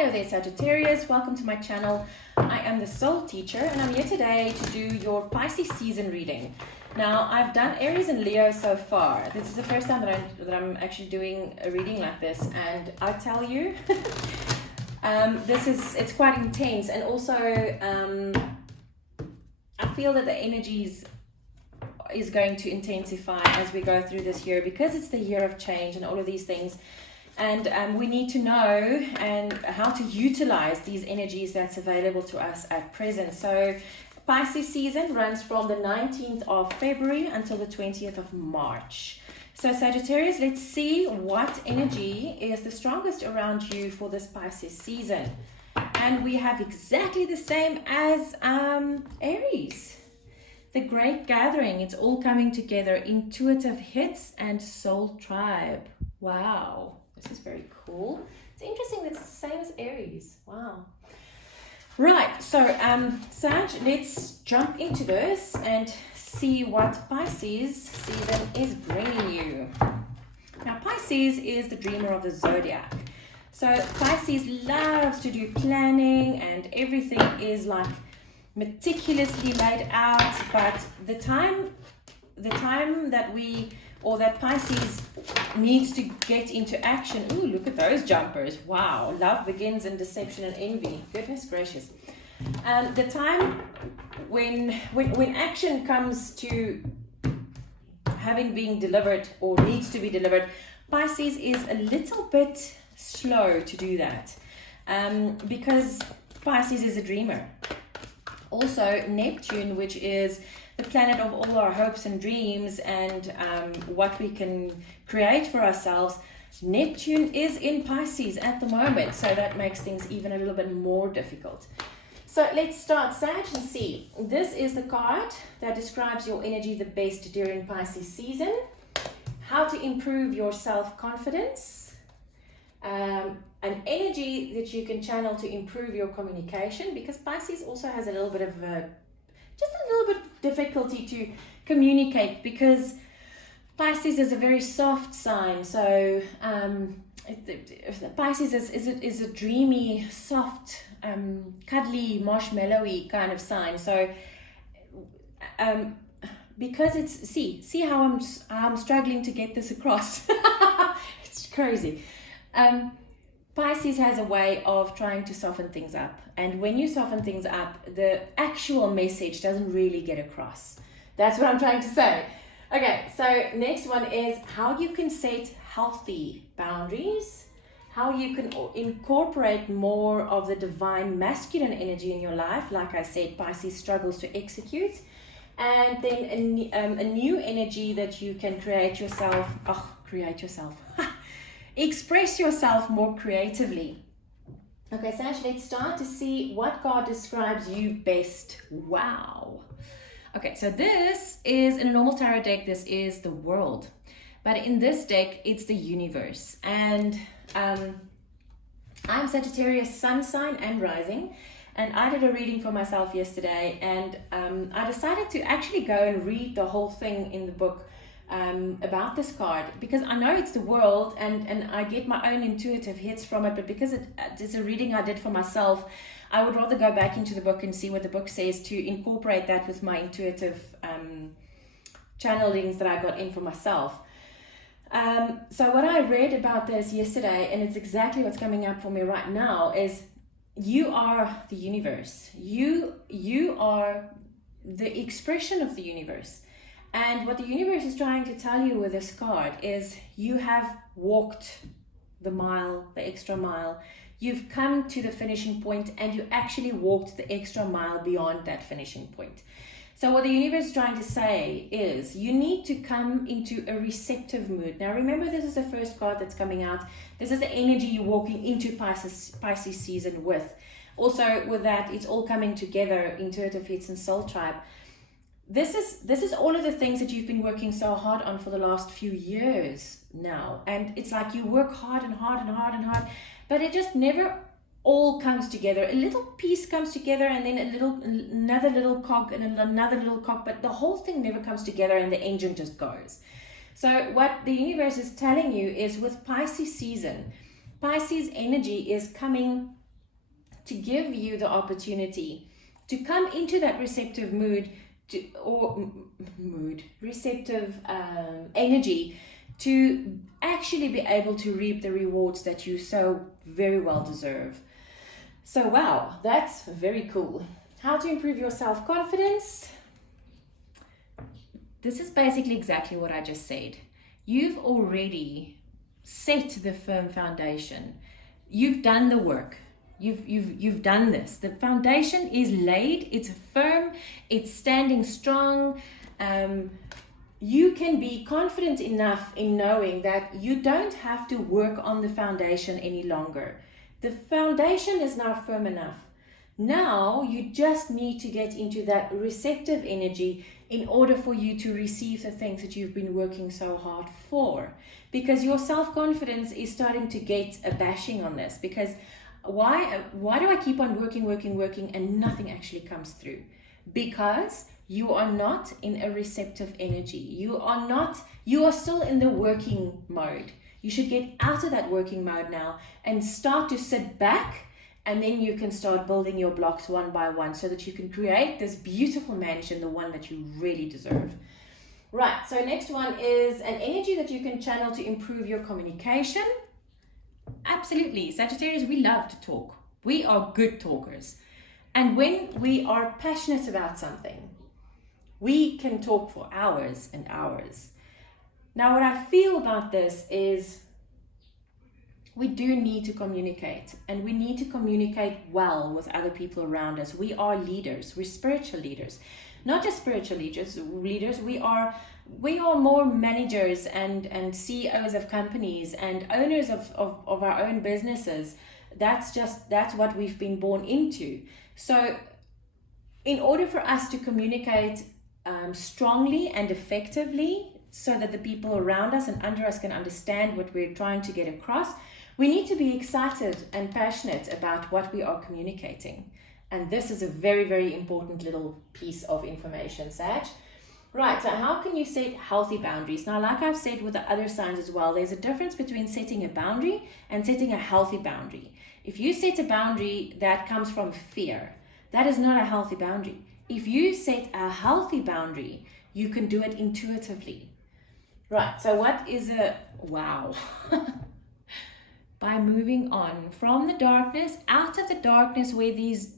Hello there, Sagittarius. Welcome to my channel. I am the soul teacher and I'm here today to do your Pisces season reading. Now, I've done Aries and Leo so far. This is the first time that I'm actually doing a reading like this, and I tell you, it's quite intense, and also I feel that the energies is going to intensify as we go through this year, because it's the year of change and all of these things. And we need to know and how to utilize these energies that's available to us at present. So Pisces season runs from the 19th of February until the 20th of March. So Sagittarius, let's see what energy is the strongest around you for this Pisces season. And we have exactly the same as Aries. The Great Gathering, it's all coming together. Intuitive hits and soul tribe. Wow. This is very cool. It's interesting that it's the same as Aries. Wow. Right, so Sag, let's jump into this and see what Pisces season is bringing you. Now, Pisces is the dreamer of the zodiac. So Pisces loves to do planning, and everything is like meticulously laid out, but the time that Pisces needs to get into action. Ooh, look at those jumpers. Wow. Love begins in deception and envy. Goodness gracious. The time when action comes to having been delivered or needs to be delivered, Pisces is a little bit slow to do that, because Pisces is a dreamer. Also, Neptune, which is the planet of all our hopes and dreams and what we can create for ourselves, Neptune is in Pisces at the moment, so that makes things even a little bit more difficult. So let's start, Sag, and see. This is the card that describes your energy the best during Pisces season. How to improve your self-confidence. An energy that you can channel to improve your communication, because Pisces also has a little bit of just a little bit difficulty to communicate, because Pisces is a very soft sign. So Pisces is a dreamy, soft, cuddly, marshmallowy kind of sign. So because it's see how I'm struggling to get this across. It's crazy. Pisces has a way of trying to soften things up, and when you soften things up, the actual message doesn't really get across. That's what I'm trying to say. Okay, so next one is how you can set healthy boundaries, how you can incorporate more of the divine masculine energy in your life. Like I said, Pisces struggles to execute, and then a new energy that you can create yourself. Express yourself more creatively. Okay, Sag, let's start to see what card describes you best. Wow. Okay, so this is, in a normal tarot deck, this is the world. But in this deck, it's the universe. And I'm Sagittarius sun sign and rising. And I did a reading for myself yesterday. And I decided to actually go and read the whole thing in the book about this card, because I know it's the world and I get my own intuitive hits from it, but because it's a reading I did for myself, I would rather go back into the book and see what the book says to incorporate that with my intuitive channelings that I got in for myself. So what I read about this yesterday, and it's exactly what's coming up for me right now, is you are the universe. You are the expression of the universe. And what the universe is trying to tell you with this card is you have walked the mile, the extra mile. You've come to the finishing point, and you actually walked the extra mile beyond that finishing point. So what the universe is trying to say is you need to come into a receptive mood. Now remember, this is the first card that's coming out. This is the energy you're walking into Pisces season with. Also with that, it's all coming together, intuitive hits and soul tribe. This is all of the things that you've been working so hard on for the last few years now. And it's like you work hard and hard and hard and hard, but it just never all comes together. A little piece comes together, and then another little cog and another little cog, but the whole thing never comes together and the engine just goes. So what the universe is telling you is with Pisces season, Pisces energy is coming to give you the opportunity to come into that receptive receptive energy to actually be able to reap the rewards that you so very well deserve. So wow, that's very cool. How to improve your self-confidence? This is basically exactly what I just said. You've already set the firm foundation. You've done the work. You've done this. The foundation is laid. It's firm. It's standing strong. You can be confident enough in knowing that you don't have to work on the foundation any longer. The foundation is now firm enough. Now you just need to get into that receptive energy in order for you to receive the things that you've been working so hard for. Because your self-confidence is starting to get a bashing on this. Because why do I keep on working and nothing actually comes through? Because you are not in a receptive energy. You are still in the working mode. You should get out of that working mode now and start to sit back, and then you can start building your blocks one by one so that you can create this beautiful mansion, the one that you really deserve. Right, so next one is an energy that you can channel to improve your communication. Absolutely, Sagittarius, we love to talk. We are good talkers. And when we are passionate about something, we can talk for hours and hours. Now, what I feel about this is we do need to communicate, and we need to communicate well with other people around us. We are leaders. We're spiritual leaders. Not just spiritual leaders. We are more managers and CEOs of companies and owners of our own businesses. That's what we've been born into. So in order for us to communicate strongly and effectively so that the people around us and under us can understand what we're trying to get across, we need to be excited and passionate about what we are communicating. And this is a very, very important little piece of information, Sag. Right, so how can you set healthy boundaries? Now, like I've said with the other signs as well, there's a difference between setting a boundary and setting a healthy boundary. If you set a boundary that comes from fear, that is not a healthy boundary. If you set a healthy boundary, you can do it intuitively. Right, so what is a wow? By moving on from the darkness, out of the darkness where these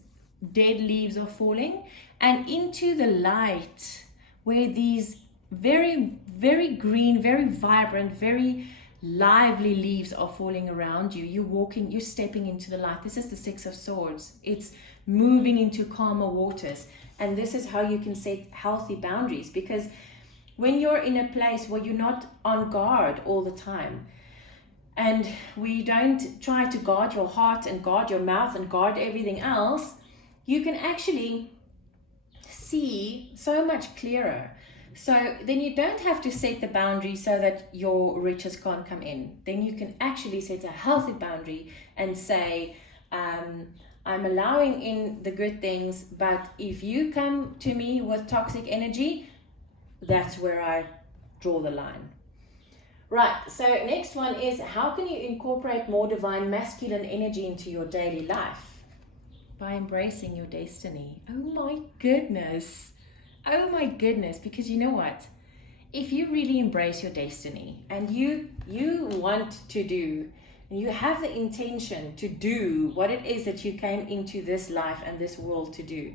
dead leaves are falling, and into the light where these very, very green, very vibrant, very lively leaves are falling around you. You're stepping into the light. This is the Six of Swords. It's moving into calmer waters. And this is how you can set healthy boundaries, because when you're in a place where you're not on guard all the time, and we don't try to guard your heart and guard your mouth and guard everything else, you can actually see so much clearer. So then you don't have to set the boundary so that your riches can't come in. Then you can actually set a healthy boundary and say, I'm allowing in the good things, but if you come to me with toxic energy, that's where I draw the line. Right, so next one is, how can you incorporate more divine masculine energy into your daily life? By embracing your destiny. Oh my goodness, because you know what? If you really embrace your destiny and you want to do, and you have the intention to do what it is that you came into this life and this world to do,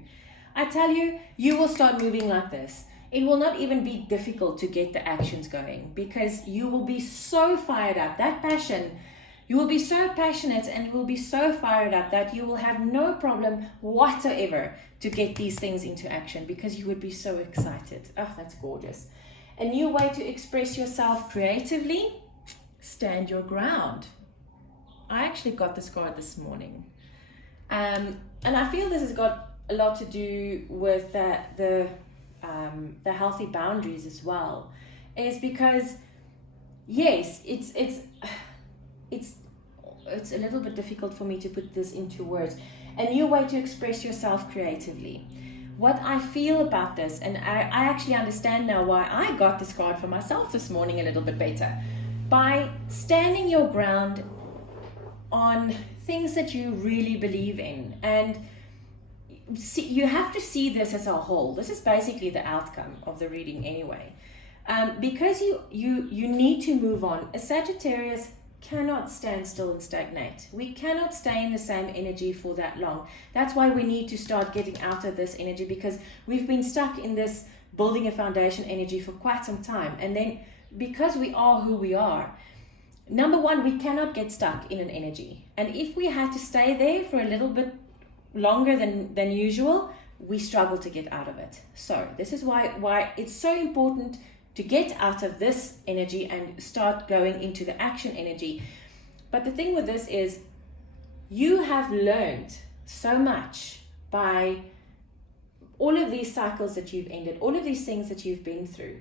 I tell you, you will start moving like this. It will not even be difficult to get the actions going, because you will be so fired up. That passion, you will be so passionate and will be so fired up that you will have no problem whatsoever to get these things into action, because you would be so excited. Oh, that's gorgeous. A new way to express yourself creatively, stand your ground. I actually got this card this morning. And I feel this has got a lot to do with the healthy boundaries as well, is because yes, it's a little bit difficult for me to put this into words. A new way to express yourself creatively. What I feel about this, and I actually understand now why I got this card for myself this morning a little bit better. By standing your ground, on things that you really believe in. And see, you have to see this as a whole. This is basically the outcome of the reading anyway. Because you need to move on. A Sagittarius cannot stand still and stagnate. We cannot stay in the same energy for that long. That's why we need to start getting out of this energy, because we've been stuck in this building a foundation energy for quite some time. And then because we are who we are, number one, we cannot get stuck in an energy. And if we had to stay there for a little bit longer than usual, we struggle to get out of it. So this is why it's so important to get out of this energy and start going into the action energy. But the thing with this is, you have learned so much by all of these cycles that you've ended, all of these things that you've been through.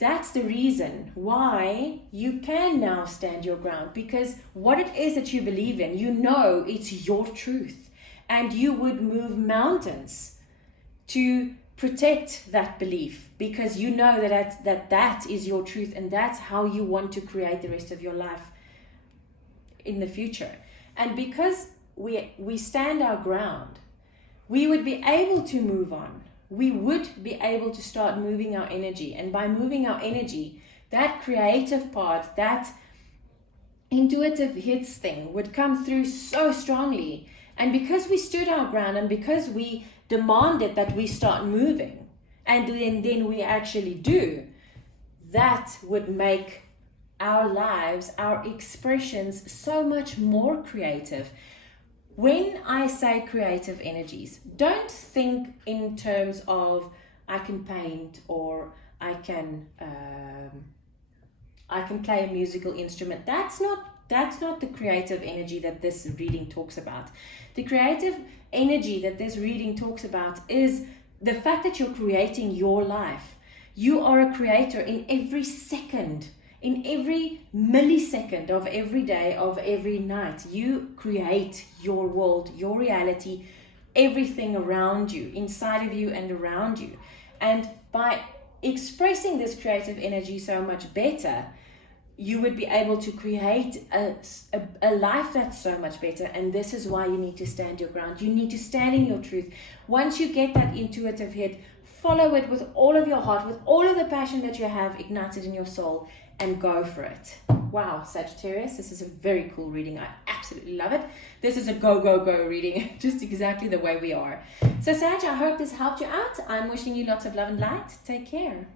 That's the reason why you can now stand your ground, because what it is that you believe in, you know it's your truth, and you would move mountains to protect that belief, because you know that is your truth, and that's how you want to create the rest of your life in the future. And because we stand our ground, we would be able to move on. We would be able to start moving our energy. And by moving our energy, that creative part, that intuitive hits thing would come through so strongly. And because we stood our ground, and because we demanded that we start moving, and then we actually do, that would make our lives, our expressions, so much more creative. When I say creative energies, don't think in terms of I can paint, or I can play a musical instrument. That's not the creative energy that this reading talks about. The creative energy that this reading talks about is the fact that you're creating your life. You are a creator in every second, in every millisecond of every day, of every night. You create your world, your reality, everything around you, inside of you and around you. And by expressing this creative energy so much better, you would be able to create a life that's so much better. And this is why you need to stand your ground. You need to stand in your truth. Once you get that intuitive hit, follow it with all of your heart, with all of the passion that you have ignited in your soul, and go for it. Wow, Sagittarius, this is a very cool reading. I absolutely love it. This is a go, go, go reading, just exactly the way we are. So Sag, I hope this helped you out. I'm wishing you lots of love and light. Take care.